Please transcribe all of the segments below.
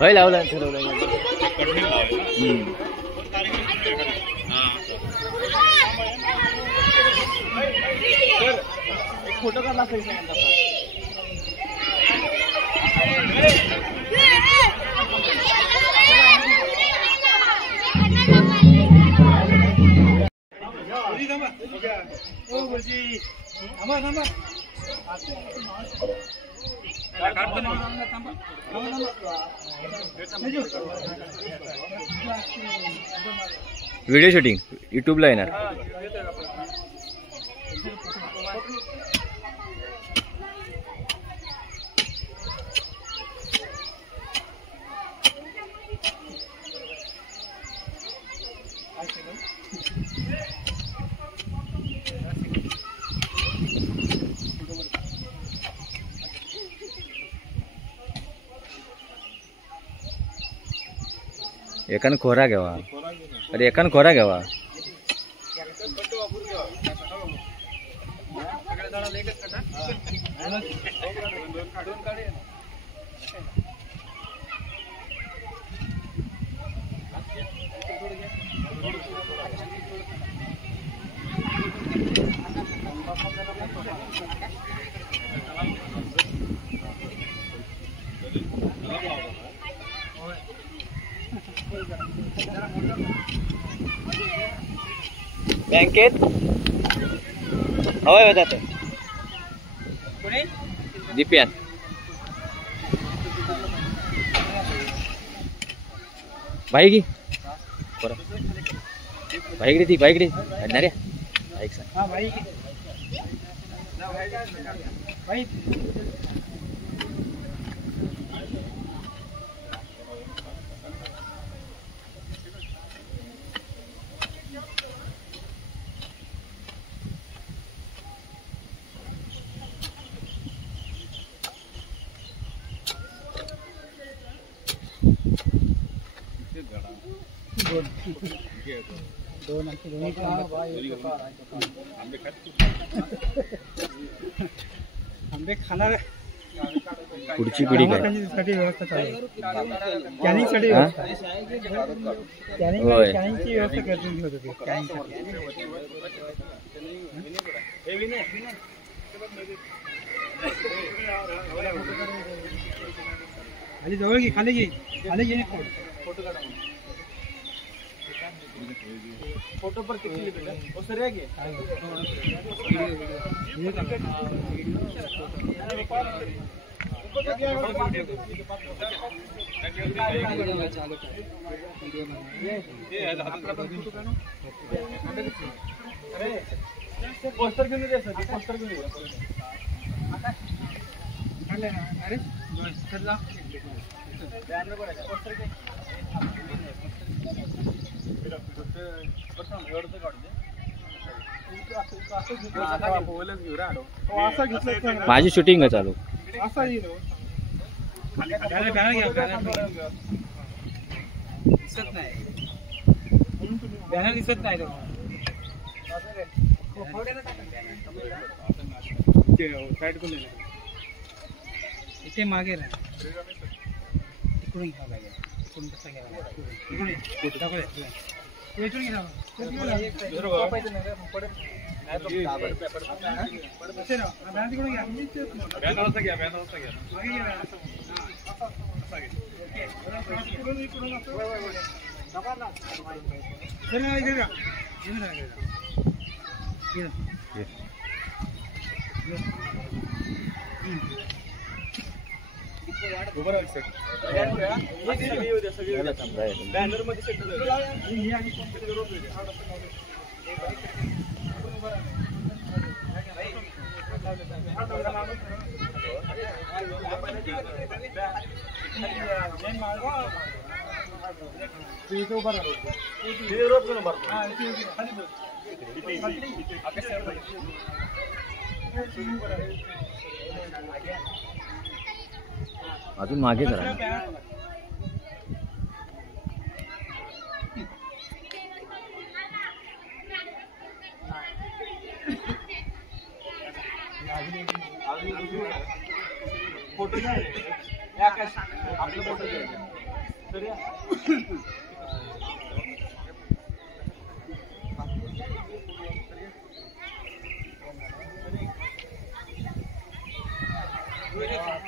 होय लावला फोटो काढला व्हिडिओ शूटिंग यूट्यूबला येणार. एकान खोरा घ्यावा. अरे एकान खोरा घ्यावा. बँकेत हवाय होता दिप्यान बाईक बाईक ती बाईक रे रे बाईक आंबे खाणार पुढची पिढी काय व्यवस्था चालू कॅनिंग साठी कॅनिंगची व्यवस्था करून घेत होते. खाली जवळ घे खाली घे फोटो काढा फोटो पर किती बेटा ओ सर आहे पोस्टर घेऊन दे सर पोस्टर घेऊन दे अरे सर जा बॅनर पर आहे पोस्टर घे माझी शूटिंग आहे चालू. दिसत नाही बॅनर दिसत नाही इथे मागे इकडून घ्यावं लागेल. इकडून कसा घ्यावा बॅनर मध्ये अजून मागे जरा फोटो घ्या या काय आपले फोटो घ्या तर या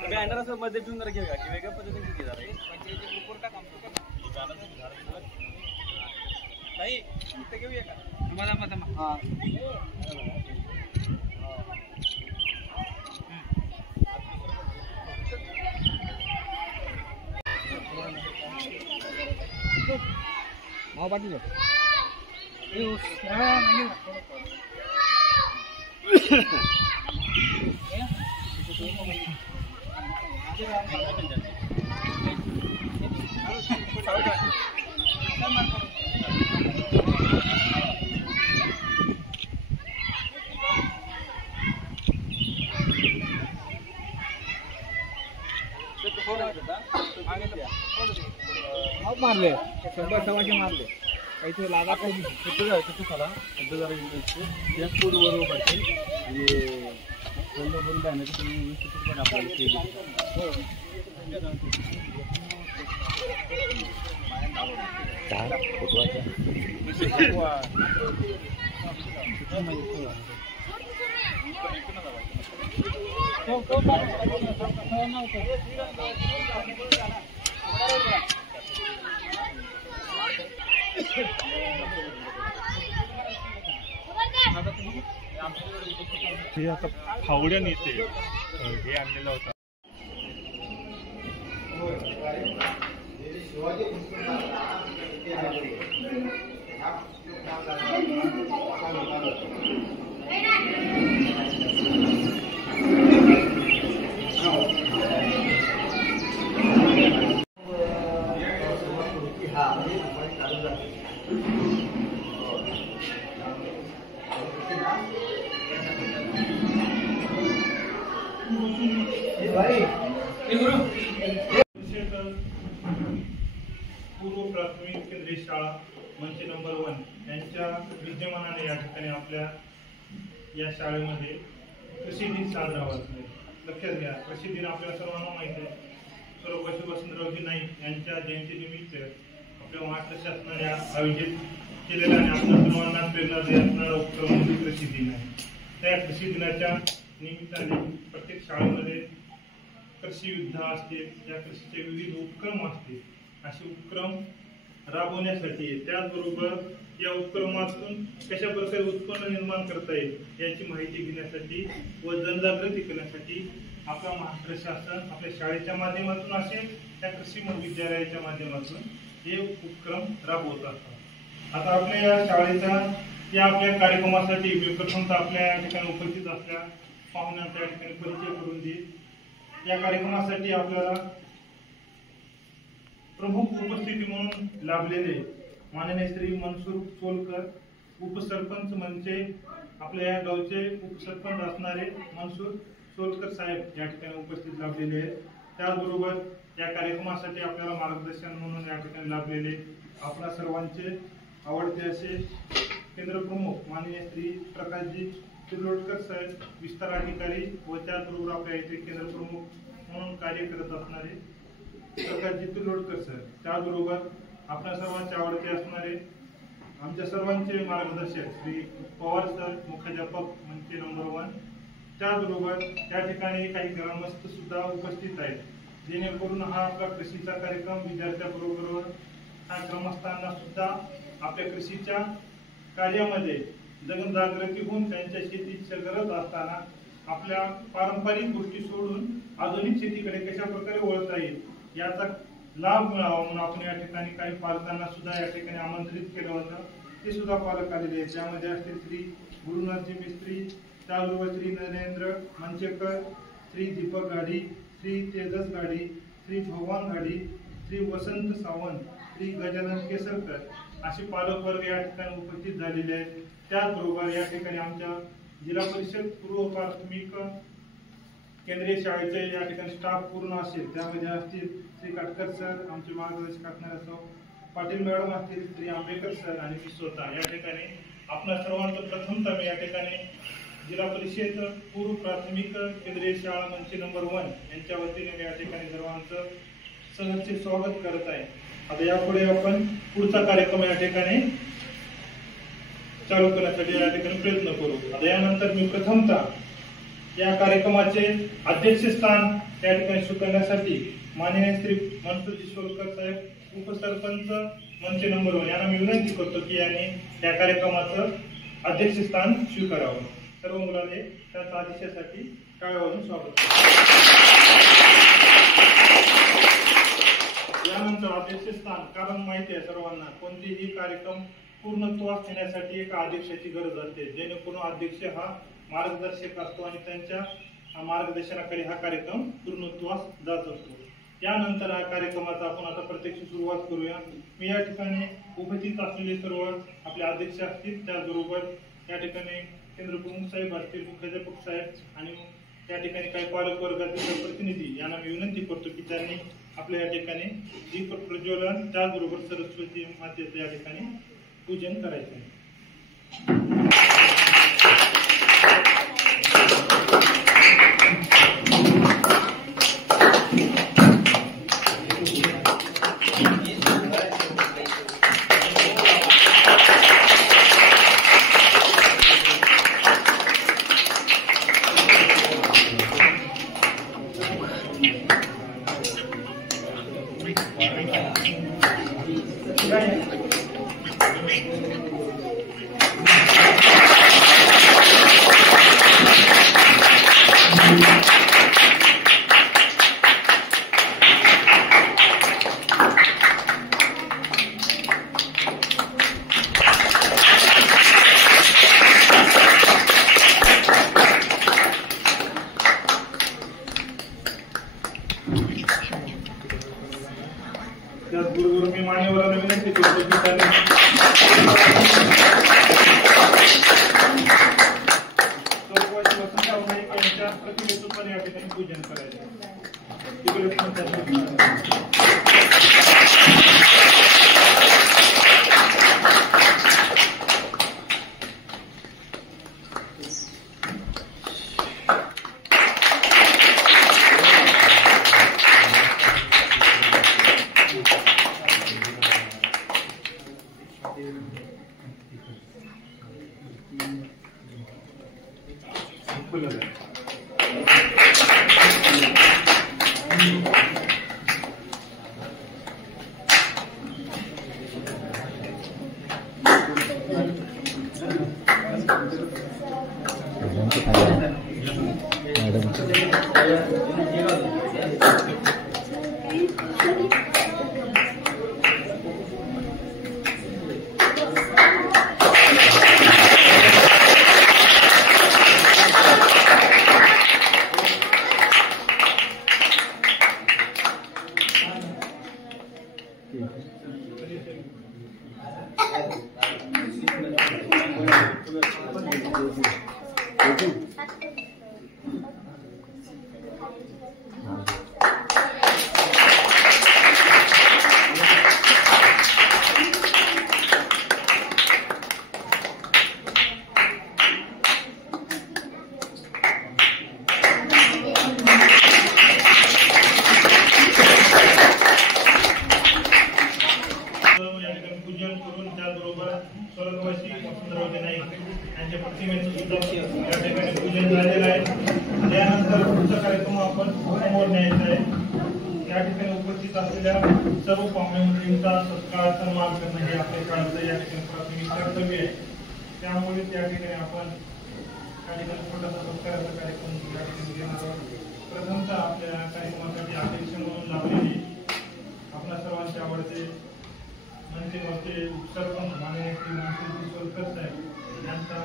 बॅनर असं मध्ये ठेवून घ्या की वेगळ्या पद्धतीने किती झालं पंचायती ग्रुपवर टाक नाही इथं घेऊया का मला हां माव पाटील मारले 100 मारले काही लागा काही किती किती झाला जरा पूर्व पडते म्हणजे बोल बॅनर तुम्ही पण आपल्याला हे आता फावड्या नेते हे आणलेलं होतं पूर्व प्राथमिक केंद्रीय शाळा मंच नंबर 1 यांच्या विद्यमानाने या ठिकाणी आपल्या या शाळेमध्ये कृषी दिन साजरा होत आहे. लक्षात घ्या, कृषी दिन आपल्या सर्वांना माहिती आहे. सर्वपल्ली वसंतरावजी नाईक यांच्या जयंतीनिमित्त आपल्या महाराष्ट्र शासनाने आयोजित केलेला आणि आपल्या सर्वांना प्रेरणा देणारा उपक्रम म्हणजे कृषी दिन आहे. त्या कृषी दिनाच्या निमित्ताने प्रत्येक शाळेमध्ये कृषी युद्ध असते, त्या कृषीचे विविध उपक्रम असते. असे उपक्रम राबवण्यासाठी त्याचबरोबर या उपक्रमातून कशा प्रकारे उत्पन्न निर्माण करता येईल याची माहिती घेण्यासाठी व जनजागृती करण्यासाठी आपला महाराष्ट्र शासन आपल्या शाळेच्या माध्यमातून असेल त्या कृषी महाविद्यालयाच्या माध्यमातून हे उपक्रम राबवत असतात. आता आपल्या या शाळेच्या या आपल्या कार्यक्रमासाठी मी प्रथमतः आपल्या या ठिकाणी उपस्थित असल्या पाहुण्यांचा या ठिकाणी परिचय करून देईल. या कार्यक्रमासाठी आपल्याला प्रमुख उपस्थिती म्हणून लाभलेले माननीय श्री मनसूर सोलकर उपसरपंच म्हणजे आपल्या या गावचे उपसरपंच असणारे मनसूर सोलकर साहेब या ठिकाणी उपस्थित लाभलेले आहेत. त्याचबरोबर या कार्यक्रमासाठी आपल्याला मार्गदर्शन म्हणून या ठिकाणी लाभलेले आपल्या सर्वांचे आवडते असे केंद्र प्रमुख माननीय श्री प्रकाशजी तिर्लोटकर साहेब विस्तार अधिकारी व त्याचबरोबर आपल्या इथे केंद्र प्रमुख म्हणून कार्य करत असणारे प्रकाशजी तिर्लोटकर सर, त्याचबरोबर आपल्या सर्वांचे आवडते असणारे आमच्या सर्वांचे मार्गदर्शक श्री पवार सर मुख्याध्यापक मंच नंबर 1. त्याचबरोबर त्या ठिकाणी काही ग्रामस्थ सुद्धा उपस्थित आहेत, जेणेकरून हा आपला कृषीचा कार्यक्रम विद्यार्थ्यांबरोबर हा ग्रामस्थांना सुद्धा आपल्या कृषीच्या कार्यामध्ये जनजागृती होऊन त्यांच्या शेतीची गरज असताना आपल्या पारंपरिक गोष्टी सोडून आधुनिक शेतीकडे कशा प्रकारे वळता येईल याचा लाभ मिळावा म्हणून आपण या ठिकाणी काही पालकांना सुद्धा या ठिकाणी आमंत्रित केलं होतं. ते सुद्धा पालक आलेले आहेत. त्यामध्ये असतील श्री गुरुनाथजी मिस्त्री, त्याचबरोबर श्री नरेंद्र मंचेकर, श्री दीपक गाडी, श्री तेजस गाडी, श्री भगवान गाडी, श्री वसंत सावंत, श्री गजानन केसरकर असे पालक वर्ग या ठिकाणी उपस्थित झालेले आहेत. त्याचबरोबर या ठिकाणी आमच्या जिल्हा परिषद पूर्व प्राथमिक केंद्रीय शाळेचे या ठिकाणी स्टाफ पूर्ण असेल. त्यामध्ये असतील श्री काटकर सर, आमचे मार्गदर्शक असणारे सौ पाटील मॅडम असतील, श्री आंबेकर सर आणि मी स्वतः. या ठिकाणी आपल्या सर्वांचं प्रथमतः मी या ठिकाणी जिल्हा परिषद पूर्व प्राथमिक केंद्रीय शाळा मंच नंबर 1 यांच्या वतीने मी या ठिकाणी सर्वांचं सहर्ष स्वागत करत आहे. आता यापुढे आपण पुढचा कार्यक्रम या ठिकाणी चालू करण्यासाठी या ठिकाणी प्रयत्न करू. आता यानंतर मी प्रथमतः या कार्यक्रमाचे अध्यक्षस्थान या ठिकाणी स्वीकारण्यासाठी माननीय श्री मनसूरजी सोलकर साहेब उपसरपंच मंच नंबर 1 यांना मी विनंती करतो की यांनी या कार्यक्रमाचं अध्यक्षस्थान स्वीकारावं. सर्व मुलांनी त्याच्या आदेशासाठी टाळ्या वाजवून स्वागत करा. यानंतर अध्यक्षस्थान, कारण माहिती आहे सर्वांना कोणतेही कार्यक्रम पूर्णत्वास नेण्यासाठी एका अध्यक्षाची गरज असते, जेणेकरून अध्यक्ष हा मार्गदर्शक असतो आणि त्यांच्या मार्गदर्शनाखाली हा कार्यक्रम पूर्णत्वास जात असतो. यानंतर या कार्यक्रमाचा आपण आता प्रत्यक्ष सुरुवात करूया. मी या ठिकाणी उपस्थित असलेले सर्व आपले अध्यक्ष असतील, त्याचबरोबर या ठिकाणी केंद्र प्रमुख साहेब असतील, मुख्याध्यापक साहेब आणि या ठिकाणी काही पालक वर्गातील प्रतिनिधी यांना मी विनंती करतो की त्यांनी आपल्या या ठिकाणी दीप प्रज्वलन त्याचबरोबर सरस्वती मातेचं या ठिकाणी पूजन करायचं आहे. त्याचबरोबर मी मान्यवरांना विनंती करतो की त्यांनी यांच्या प्रतिमेचं पण या ठिकाणी पूजन करायचं. पूजन झालेलं आहे. त्यानंतर पुढचा कार्यक्रम आपण समोर न्यायचा आहे. या ठिकाणी उपस्थित असलेल्या सर्व पाहुणे मंडळींचा सत्कार सन्मान करणं हे आपल्या शाळेचं या ठिकाणी प्राथमिक कर्तव्य आहे. त्यामुळे त्या ठिकाणी आपण या ठिकाणी छोटासा सत्काराचा कार्यक्रम या ठिकाणी घेणार आहोत. प्रथमतः आपल्या कार्यक्रमासाठी अध्यक्ष म्हणून लाभलेले आपल्या सर्वांचे आवडते म्हणजे गावचे उपसरपंच माननीय श्री मनसूरजी सोलकर साहेब यांचा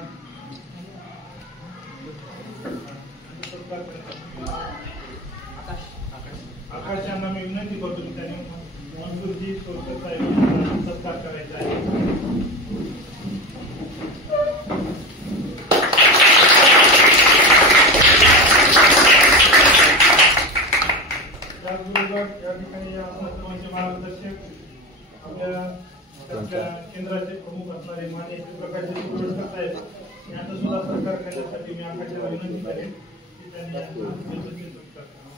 आकाश यांना मी विनंती करतो की त्यांनी मनसूरजी सोलकर साहेब सत्कार करायचा आहे. त्याचबरोबर या ठिकाणी सर्वांचे मार्गदर्शक आपल्या केंद्राचे प्रमुख असणारे माननीय प्रकाशजी सोलकर साहेब यांचा सुद्धा सत्कार करण्यासाठी मी आकाशाला विनंती करेन की त्यांनी यशस्वी सत्कार करावा.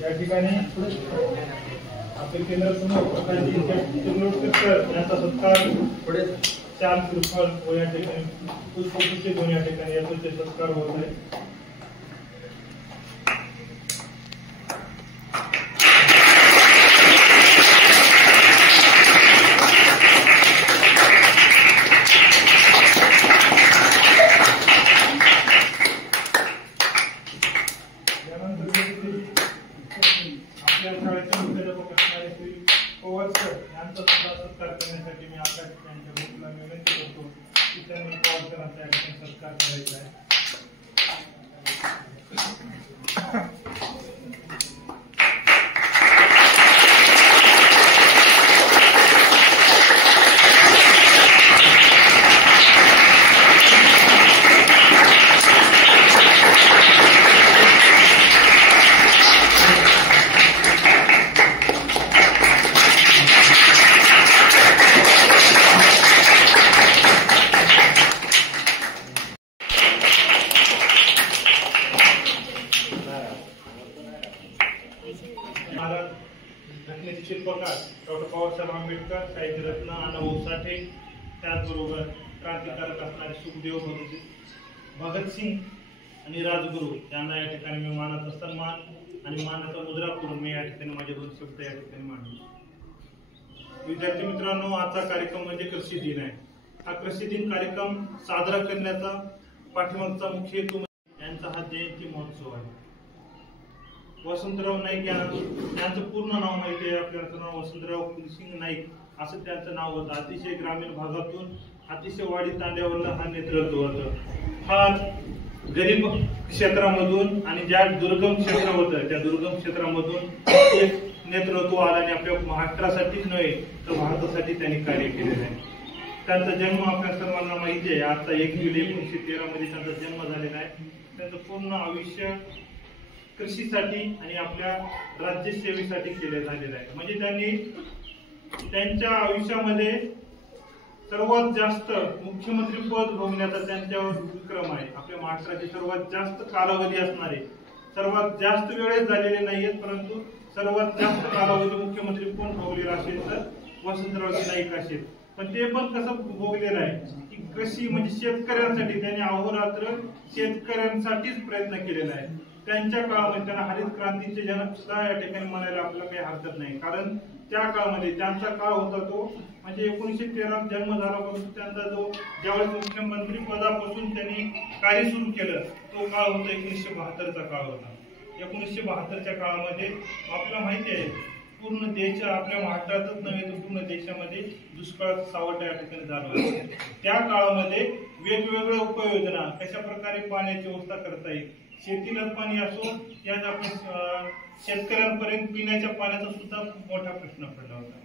या ठिकाणी आपले केंद्र यांचा सत्कार पुढे 4 श्रीफळ व या ठिकाणी पुष्पगुच्छ घेऊन या ठिकाणी याचा सत्कार होत आहे. आपल्या शाळेचे मुख्याध्यापक असणारे श्री पवार सर यांचा सुद्धा सत्कार करण्यासाठी मी आकाश यांच्या ग्रुपला विनंती करतो की त्यांनी पवार सरांचा सत्कार करायचा आहे. घटनेचे शिल्पकार डॉक्टर बाबासाहेब आंबेडकर, साहित्यरत्न अण्णाभाऊ साठे, त्याचबरोबर क्रांतिकारक असणारे सुखदेव भगतसिंग आणि राजगुरू यांना या ठिकाणी मी मानाचा सन्मान आणि मानाचा मुद्रा करून मी या ठिकाणी माझे 2 शब्द या ठिकाणी मांडले. विद्यार्थी मित्रांनो, आजचा कार्यक्रम म्हणजे कृषी दिन आहे. हा कृषी दिन कार्यक्रम साजरा करण्याचा पाठीमागचा मुख्य हेतू यांचा हा जयंती महोत्सव आहे. वसंतराव नाईक यांचं पूर्ण नाव माहिती आहे आपल्याला. नाव वसंतराव कुलसिंग नाईक असं त्यांचं नाव होतं. अतिशय ग्रामीण भागातून अतिशय वाडी तांड्यावरला हा नेतृत्व होतं. हा गरीब क्षेत्रामधून आणि ज्या दुर्गम क्षेत्र होतं त्या दुर्गम क्षेत्रामधून एक नेतृत्व आला आणि आपल्या महाराष्ट्रासाठीच नव्हे तर भारतासाठी त्यांनी कार्य केलेलं आहे. त्यांचा जन्म आपल्या सर्वांना माहिती आहे. आता 1 जुलै 1913 मध्ये त्यांचा जन्म झालेला आहे. त्यांचं पूर्ण आयुष्य कृषीसाठी आणि आपल्या राज्यसेवेसाठी केले झालेलं आहे. म्हणजे त्यांनी त्यांच्या आयुष्यामध्ये सर्वात जास्त मुख्यमंत्री पद भोगण्याचा त्यांच्यावर विक्रम आहे. आपल्या महाराष्ट्राचे सर्वात जास्त कालावधी असणारे, सर्वात जास्त वेळेस झालेले नाहीयेत, परंतु सर्वात जास्त कालावधी मुख्यमंत्री कोण भोगलेला असेल तर वसंतरावजी नाईक असेल. पण ते पण कसं भोगलेलं आहे की कृषी म्हणजे शेतकऱ्यांसाठी त्यांनी अहोरात्र शेतकऱ्यांसाठीच प्रयत्न केलेला आहे. त्यांच्या काळामध्ये त्यांना हरित क्रांतीचे जनक सुद्धा या ठिकाणी म्हणायला आपल्याला काही हरकत नाही. कारण त्या काळामध्ये त्यांचा काळ होता तो म्हणजे 1913 जन्म झाला, परंतु त्यांचा जो ज्यावेळेस मुख्यमंत्री पदापासून त्यांनी कार्य सुरू केलं तो काळ होता 1972चा काळ होता. 1972च्या काळामध्ये आपल्याला माहिती आहे पूर्ण देश आपल्या महाराष्ट्रातच नव्हे तर पूर्ण देशामध्ये दुष्काळाचं सावट या ठिकाणी झालं. त्या काळामध्ये वेगवेगळ्या उपाययोजना कशा प्रकारे पाण्याची व्यवस्था करता येईल, शेतीलाच पाणी असो या शेतकऱ्यांपर्यंत पिण्याच्या पाण्याचा सुद्धा मोठा प्रश्न पडला होता.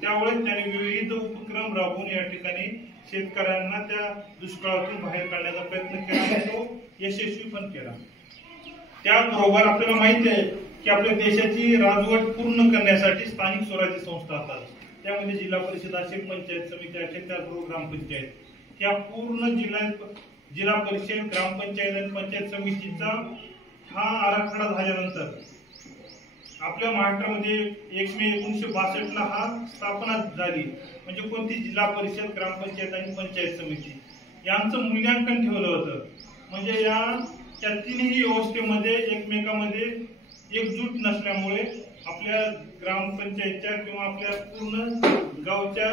त्यावेळेस त्यांनी विविध उपक्रम राबवून या ठिकाणी शेतकऱ्यांना त्या दुष्काळातून बाहेर काढण्याचा प्रयत्न केला आणि तो यशस्वी पण केला. त्याचबरोबर आपल्याला माहिती आहे की आपल्या देशाची राजवट पूर्ण करण्यासाठी स्थानिक स्वराज्य संस्था असतात. त्यामध्ये जिल्हा परिषद असेल, पंचायत समिती असेल, त्याचबरोबर ग्रामपंचायत. त्या पूर्ण जिल्हा परिषद, ग्रामपंचायत आणि पंचायत समितीचा हा आराखडा झाल्यानंतर आपल्या महाराष्ट्रामध्ये 1 मे 1962ला हा स्थापना झाली. म्हणजे कोणती जिल्हा परिषद, ग्रामपंचायत आणि पंचायत समिती यांचं मूल्यांकन ठेवलं होतं. म्हणजे त्या तिन्ही व्यवस्थेमध्ये एकमेकांमध्ये एकजूट नसल्यामुळे आपल्या ग्रामपंचायतच्या किंवा आपल्या पूर्ण गावच्या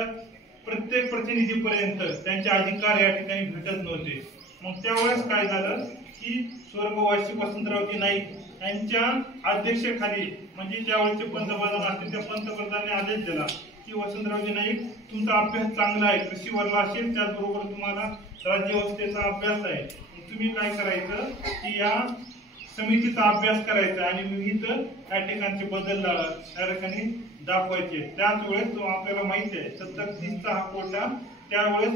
प्रत्येक प्रतिनिधीपर्यंत त्यांचे अधिकार या ठिकाणी भेटत नव्हते. मग त्यावेळेस काय झालं की स्वर्गवासी वसंतरावजी नाईक यांच्या अध्यक्षतेखाली म्हणजे त्यावेळेचे पंतप्रधान असतील त्या पंतप्रधानांनी आदेश दिला की वसंतरावजी नाईक तुमचा अभ्यास चांगला आहे, कृषीवरला असेल, त्याचबरोबर तुम्हाला राज्यव्यवस्थेचा अभ्यास आहे, तुम्ही काय करायचं की या समितीचा अभ्यास करायचा आणि विविध या ठिकाणचे बदल त्या ठिकाणी दाखवायचे. त्याच वेळेस आपल्याला माहिती आहे 70-30चा हा कोटा त्यावेळेस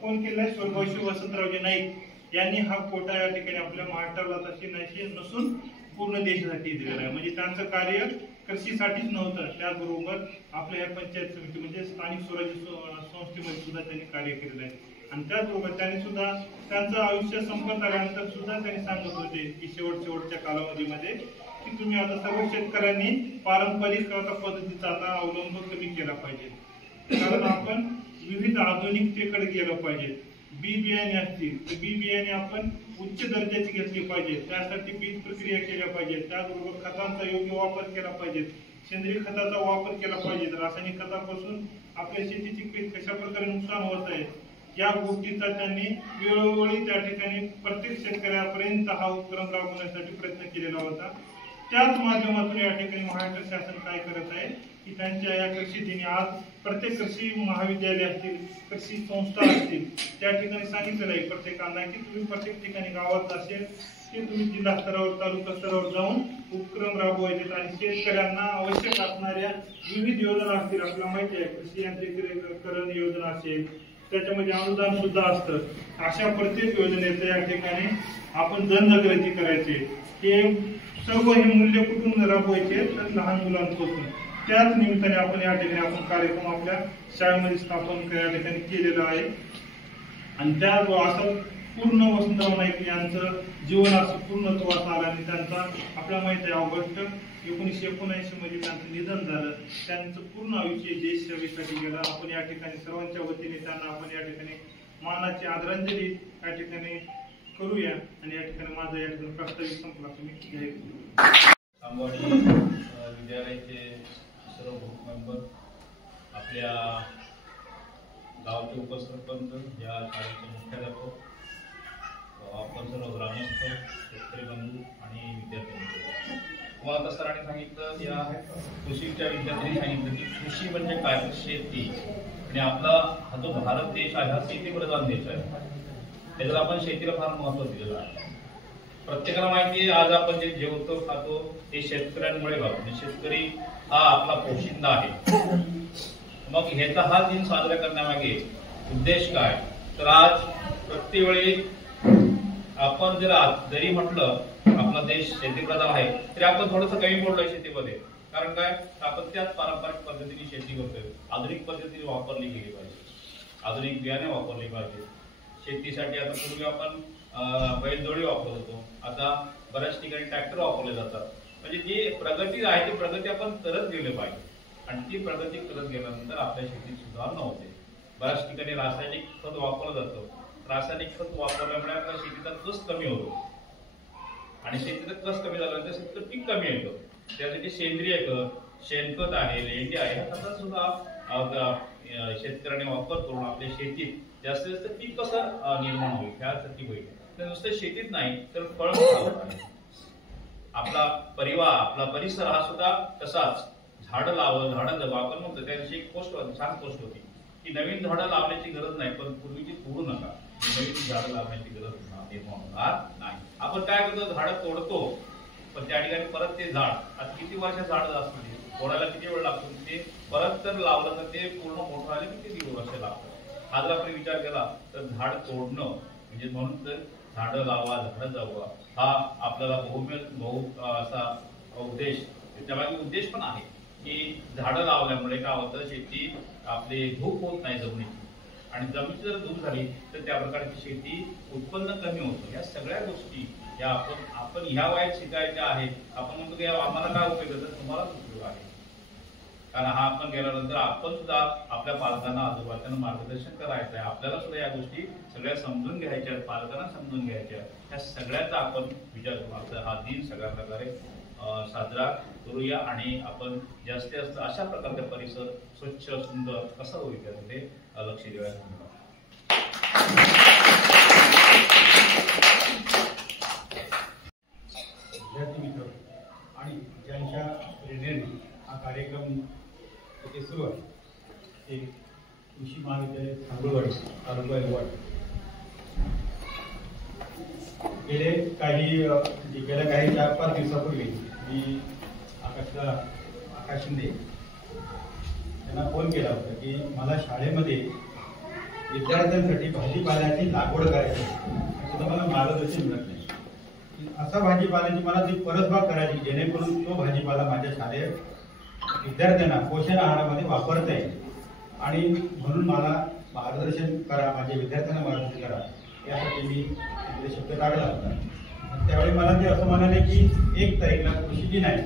कोण केलाय, स्वर्गवासी वसंतरावजी नाईक यांनी हा कोटा या ठिकाणी आपल्या महाराष्ट्राला तशी नसून पूर्ण देशासाठी दिलेला आहे. म्हणजे त्यांचं कार्य कृषीसाठीच नव्हतं, त्याचबरोबर आपल्या या पंचायत समिती म्हणजे स्थानिक स्वराज्य संस्थेमध्ये सुद्धा त्यांनी कार्य केलेलं आहे. आणि त्याचबरोबर त्यांनी सुद्धा त्यांचं आयुष्य संपत आल्यानंतर सुद्धा त्यांनी सांगत होते की शेवटच्या कालावधीमध्ये की तुम्ही आता सर्व शेतकऱ्यांनी पारंपरिक पद्धतीचा आता अवलंब कमी केला पाहिजे, कारण आपण विविध आधुनिकतेकडे गेलं पाहिजे. बी बियाणे असतील तर बी बियाणे आपण उच्च दर्जाची घेतली पाहिजे, त्यासाठी बीज प्रक्रिया केल्या पाहिजे, त्याचबरोबर खतांचा योग्य वापर केला पाहिजे, सेंद्रिय खताचा वापर केला पाहिजे. रासायनिक खतापासून आपल्या शेतीची कशा प्रकारे नुकसान होत आहे या गोष्टीचा त्यांनी वेळोवेळी त्या ठिकाणी प्रत्येक शेतकऱ्यापर्यंत हा उपक्रम राबवण्यासाठी प्रयत्न केलेला होता. त्याच माध्यमातून या ठिकाणी महाराष्ट्र शासन काय करत आहे की त्यांच्या या कृषी दिनी आज प्रत्येक कृषी महाविद्यालय असतील, कृषी संस्था असतील, त्या ठिकाणी सांगितलेलं आहे प्रत्येकांना की तुम्ही प्रत्येक ठिकाणी गावात असेल की तुम्ही जिल्हा स्तरावर तालुका स्तरावर जाऊन उपक्रम राबवायचे आणि शेतकऱ्यांना आवश्यक असणाऱ्या विविध योजना असतील. आपल्याला माहिती आहे कृषी यांत्रिकीकरण योजना असेल, त्याच्यामध्ये अनुदान सुद्धा असतं. अशा प्रत्येक योजनेचं या ठिकाणी आपण जनजागृती करायचे. हे सर्व हे मूल्य कुठून राबवायचे तर लहान मुलांपासून. त्याच निमित्ताने आपण या ठिकाणी आपण कार्यक्रम आपल्या शाळेमध्ये स्थापन या ठिकाणी केलेला आहे. आणि त्या असं पूर्ण वसंतराव नाईक यांचं जीवन असं पूर्णत्वास आलं आणि त्यांचा आपल्याला माहिती आहे ऑगस्ट 1979 मध्ये त्यांचं निधन झालं. त्यांचं पूर्ण आयुष्य देश सेवेसाठी गेलं. आपण या ठिकाणी सर्वांच्या वतीने त्यांना आपण या ठिकाणी मानाची आदरांजली या ठिकाणी करूया. आणि या ठिकाणी माझं या ठिकाणी प्रास्ताविक संपला. तुम्ही खामवाडी विद्यालयाचे सर्व मेंबर, आपल्या गावचे उपसरपंच, या शाळेचे मुख्याध्यापक, आपण सर्व ग्रामस्थ, शेतकरी बंधू आणि विद्यार्थी बंधू, तुम्हाला आता सरांनी सांगितलं, या कृषीच्या विद्यार्थ्यांनी सांगितलं की कृषी म्हणजे काय, शेती. आणि आपला हा जो भारत देश आहे हा शेतीप्रधान देश आहे. त्याच्यात आपण शेतीला फार महत्व दिलेलं आहे. प्रत्येकाला माहिती आहे आज आपण जे जेवतो खातो ते शेतकऱ्यांमुळे खातो. शेतकरी हा आपला पोशिंदा आहे. मग ह्याचा हा दिन साजरा करण्यामागे उद्देश काय, तर आज प्रत्येक वेळी आपण जरी म्हटलं आपला देश शेतीप्रधान आहे तरी आपण थोडंसं कमी बोललोय शेतीमध्ये. कारण काय, आपण त्याच पारंपरिक पद्धतीने शेती करतोय. आधुनिक पद्धतीने वापरली गेली पाहिजे, आधुनिक बियाणे वापरली पाहिजे. शेतीसाठी आता पूर्वी आपण बैलजोडी वापरत होतो, आता बऱ्याच ठिकाणी ट्रॅक्टर वापरले जातात. म्हणजे जी प्रगती आहे ती प्रगती आपण करत गेले पाहिजे. आणि ती प्रगती करत गेल्यानंतर आपल्या शेतीत सुधारणा होते. बऱ्याच ठिकाणी रासायनिक खत वापरलं जातं. रासायनिक खत वापरल्यामुळे आपल्या शेतीचा कस कमी होतो आणि शेतीचा कस कमी झाल्यानंतर शेतीचं पीक कमी येतं. त्यासाठी सेंद्रिय खत, शेणखत आहे, लेंडी आहे, ह्या खताचा सुद्धा शेतकऱ्याने वापर करून आपल्या शेतीत जास्तीत जास्त पीक कसं निर्माण होईल ह्यासाठी होईल. तर नुसतं शेतीत नाही तर फळ आहे. आपला परिवार, आपला परिसर हा सुद्धा तसाच. झाडं लावं, झाडं जगवा. आपण म्हणतो त्या दिवशी एक पोस्ट होती, छान पोस्ट होती की नवीन झाडं लावण्याची गरज नाही पण पूर्वीची तोडू नका. नवीन झाडं लावण्याची गरज निर्माण होणार नाही. आपण काय करतो, झाडं तोडतो पण त्या ठिकाणी परत ते झाड आता किती वर्ष झाड असतं ते तोडायला किती वेळ लागतो, ते परत जर लावलं तर ते पूर्ण मोठं व्हायला किती वर्ष लागतात. हा जर आपण विचार केला तर झाड तोडणं म्हणजे म्हणून तर झाडं लावा, झाडं जगवा हा आपल्याला बहु असा उद्देश, त्यामागे उद्देश पण आहे की झाडं लावल्यामुळे काय होतं, शेती आपली धूप होत नाही जमिनीची. आणि जमिनीची जर धूप झाली तर त्या प्रकारची शेती उत्पन्न कमी होतं. या सगळ्या गोष्टी या आपण ह्या वयात शिकायच्या आहेत. आपण म्हणतो की आम्हाला काय उपयोग होतं, तुम्हालाच उपयोग आहे. कारण हा आपण गेल्यानंतर आपण सुद्धा आपल्या पालकांना, आजोबांना मार्गदर्शन करायचं आहे. आपल्याला सुद्धा या गोष्टी सगळ्या समजून घ्यायच्या आहेत, पालकांना समजून घ्यायच्या. या सगळ्याचा आपण विचार करून हा दिन सगळ्या प्रकारे साजरा करूया आणि आपण जास्तीत जास्त अशा प्रकारचा परिसर स्वच्छ सुंदर कसं होईल त्यामध्ये लक्ष देऊया. विद्यार्थी मित्र आणि ज्यांच्या प्रेरणेने हा कार्यक्रम इथे सुरू आहे ते कृषी महाविद्यालय सांगोलवाडी, तालुका येवला. गेल्या काही 4-5 दिवसापूर्वी मी आकाश शिंदे यांना फोन केला होता की मला शाळेमध्ये विद्यार्थ्यांसाठी भाजीपाल्याची लागवड करायची सुद्धा मला मार्गदर्शन मिळत नाही. असा भाजीपाल्याची मला ती परसबाग करायची जेणेकरून तो भाजीपाला माझ्या शाळेत विद्यार्थ्यांना पोषण आहारामध्ये वापरता येईल. आणि म्हणून मला मार्गदर्शन करा, माझ्या विद्यार्थ्यांना मार्गदर्शन करा, यासाठी मी आपले शब्द टाकला होता. त्यावेळी मला ते असं म्हणाले की 1 तारीखला कृषी दिन आहे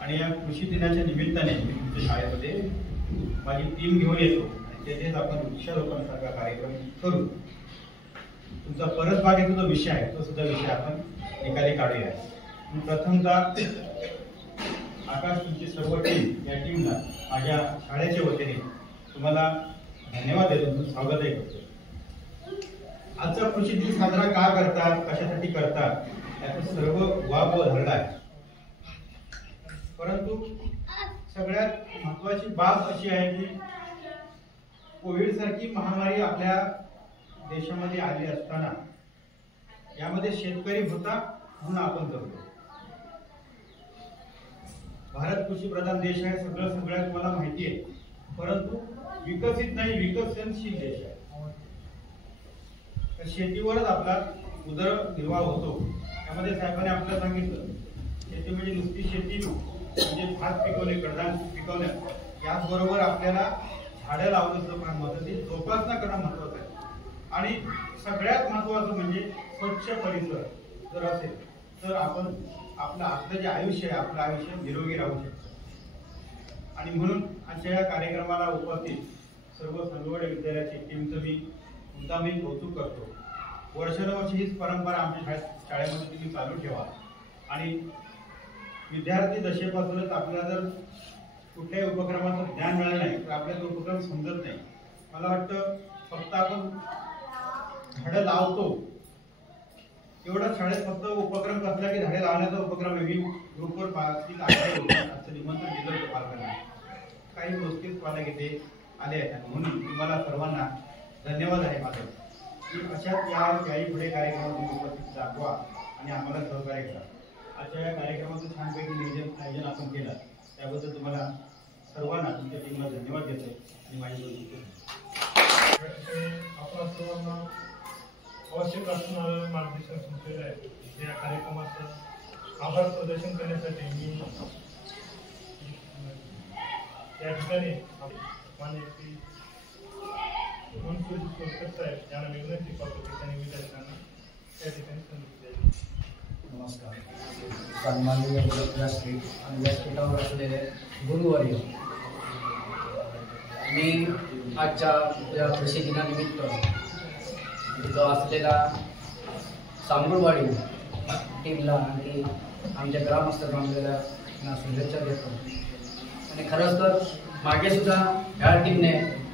आणि या कृषी दिनाच्या निमित्ताने मी तुमच्या शाळेमध्ये माझी टीम घेऊन येतो आणि तेथेच आपण वृक्षारोपणासारखा कार्यक्रम करू. तुमचा परसबागेचा जो विषय आहे तो सुद्धा विषय आपण निकाली काढूया. प्रथमतः आकाश तुमची सर्व टीम, या टीमला माझ्या शाळेच्या वतीने तुम्हाला धन्यवाद देतो, तुमचं स्वागतही करतो. आजचा कृषी दिन साजरा का करतात, कशासाठी करतात, याचा सर्व वाब व धरला आहे. परंतु सगळ्यात महत्वाची बाब अशी आहे की कोविड सारखी महामारी आपल्या देशामध्ये आली असताना यामध्ये शेतकरी होता म्हणून आपण करतो. भारत कृषी प्रधान देश आहे, सगळ्यात तुम्हाला माहिती आहे. परंतु विकसित नाही, विकसनशील देश आहे. तर शेतीवरच आपला उदरनिर्वाह होतो. त्यामध्ये साहेबांनी आपल्याला सांगितलं शेती म्हणजे नुसती शेती म्हणजे भात पिकवणे, कडधान्य पिकवणे, याचबरोबर आपल्याला झाडं लावण्याचं काम महत्वाचं, ती जोपासना करणं महत्वाचं आहे. आणि सगळ्यात महत्वाचं म्हणजे स्वच्छ परिसर जर असेल तर आपण आपलं जे आयुष्य आहे, आपलं आयुष्य निरोगी राहू शकतो. आणि म्हणून आजच्या या कार्यक्रमाला उपस्थित सर्व संगवड विद्यालयाची टीमचं मी मुद्दामी कौतुक करतो. वर्षानुवर्षी हीच परंपरा आमच्या शाळेमध्ये तुम्ही चालू ठेवा. आणि विद्यार्थी दशेपासूनच आपल्याला जर कुठल्याही उपक्रमाचं ज्ञान मिळालं नाही तर आपल्याला तो उपक्रम समजत नाही. मला वाटतं फक्त आपण झाडं लावतो एवढं शाळेत फक्त उपक्रम कसला की झाडे लावण्याचा उपक्रम आहे. मी ग्रुपवर आजचं निमंत्रण दिलं होतं पालकांना. काही गोष्टी पालक इथे आले आहेत आणि म्हणून तुम्हाला सर्वांना धन्यवाद आहे माझं की अशाच याही पुढे कार्यक्रमात उपस्थित दाखवा आणि आम्हाला सहकार्य करा. आजच्या या कार्यक्रमाचं छानपैकी आयोजन आपण केलं त्याबद्दल तुम्हाला सर्वांना तुमच्या टीमला धन्यवाद देतो आणि माझी आपल्या सर्वांना आवश्यक असणारं मार्गदर्शन सुचलेलं आहे. या कार्यक्रमाचं आभार प्रदर्शन करण्यासाठी मी या ठिकाणी माननीय श्री मनसूर सोलकर साहेब यांना विनंती करतो की त्यांनी विद्यार्थ्यांना त्या ठिकाणी संदेश द्यायचे. नमस्कार. सन्माननीय व्यासपीठ आणि व्यासपीठावर असलेले गुरुवर्य, मी आजच्या या कृषी दिनानिमित्त जो असलेला सांगुळवाडी टीमला आणि आमच्या ग्रामस्थ बांधलेल्या शुभेच्छा देतो. आणि खरंच तर मागे सुद्धा ह्या टीमने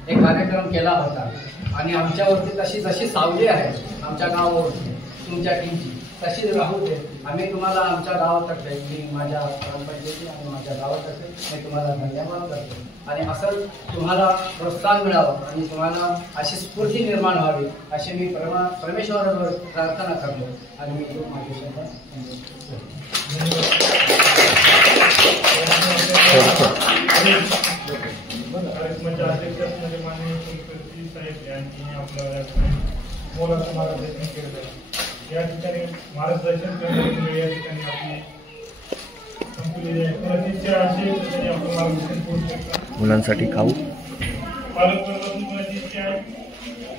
एक कार्यक्रम केला होता आणि आमच्यावरती तशी जशी सावली आहे आमच्या गावावरती तुमच्या टीमची तशी राहू दे. आम्ही तुम्हाला आमच्या गावातर्फे, मी माझ्या ग्रामपंचायती आणि माझ्या गावातर्फे मी तुम्हाला धन्यवाद करतो. आणि असं तुम्हाला प्रोत्साहन मिळावं आणि तुम्हाला अशी स्फूर्ती निर्माण व्हावी अशी मी परमेश्वरावर प्रार्थना करतो आणि मी माझे शब्द कार्यक्रमाच्या अध्यक्ष असणारे माननीय कुलकर्णी साहेब यांनी आपल्याला मोलाचं मार्गदर्शन केलं आहे. या ठिकाणी मार्गदर्शन करण्यासाठी या ठिकाणी आपली संपलेली आहे. इच्छा असेल तर त्यांनी आपलं मार्गदर्शन करू शकता. मुलांसाठी खाऊ, पालकवर्गातून कोणाची इच्छा आहे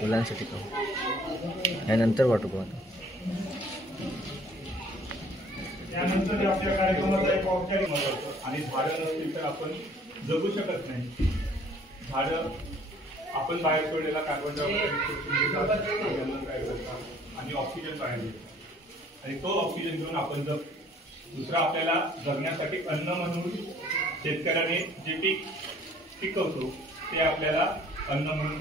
मुलांसाठी खाऊ यानंतर वाटू का आता. त्यानंतर आपल्या कार्यक्रमाचा एक औपचारिक महत्त्व आणि झाडं नसतील तर आपण जगू शकत नाही. झाडं आपण बाहेर सोडलेला कार्बन डायऑक्साईड आणि ऑक्सिजन बाहेर देतो आणि तो ऑक्सिजन घेऊन आपण जग. दुसरं आपल्याला जगण्यासाठी अन्न म्हणून शेतकऱ्याने जे पीक पिकवतो ते आपल्याला अन्न म्हणून